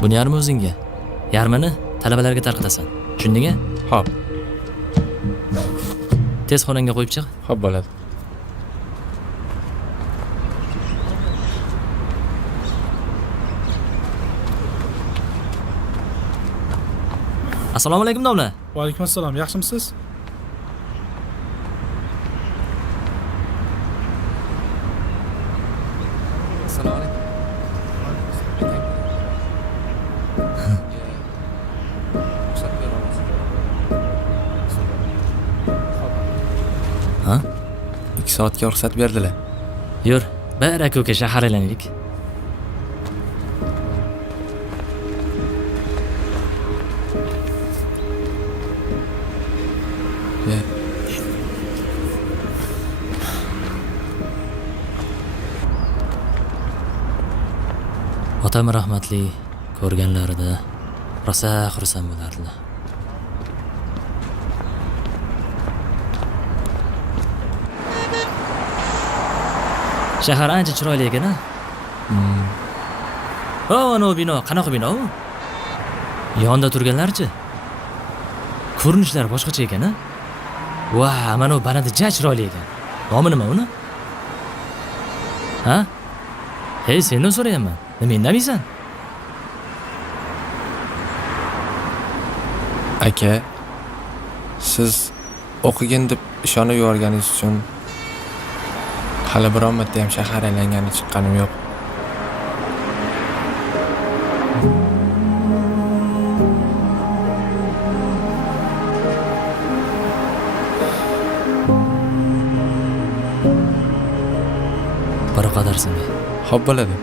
Buni yarmi o'zingga, yarmini talabalarga tarqatasan. Tushundingmi? Xo'p, Tez xonangga qo'yib chiq. xo'p bo'ladi. Assalomu alaykum domla. Va alaykum assalom. Yaxshimisiz? Assalomu alaykum. Ha? 2 soatga ruxsat berdilar. Yur, bir aka-uka shahar aylanaylik. Ye. Otam rahmatli ko'rganlarida rosa xursand bo'lardilar. Shahar ancha chiroyli ekan-a? Ana bino, qanaqa bino u? Yonda turganlarchi? Ko'rinishlari boshqacha ekan-a? Va, mana bu banada ja chiroyli ekan. Nomi nima uni? Ha? Hey, sendan so'rayapman. Nima indamaysan? Aka, siz o'qigin deb ishonib yuborganingiz uchun hali biron marta ham shahar aylangani chiqqanim yo'q. Baroqadarsinga. Xo'p bo'ladi.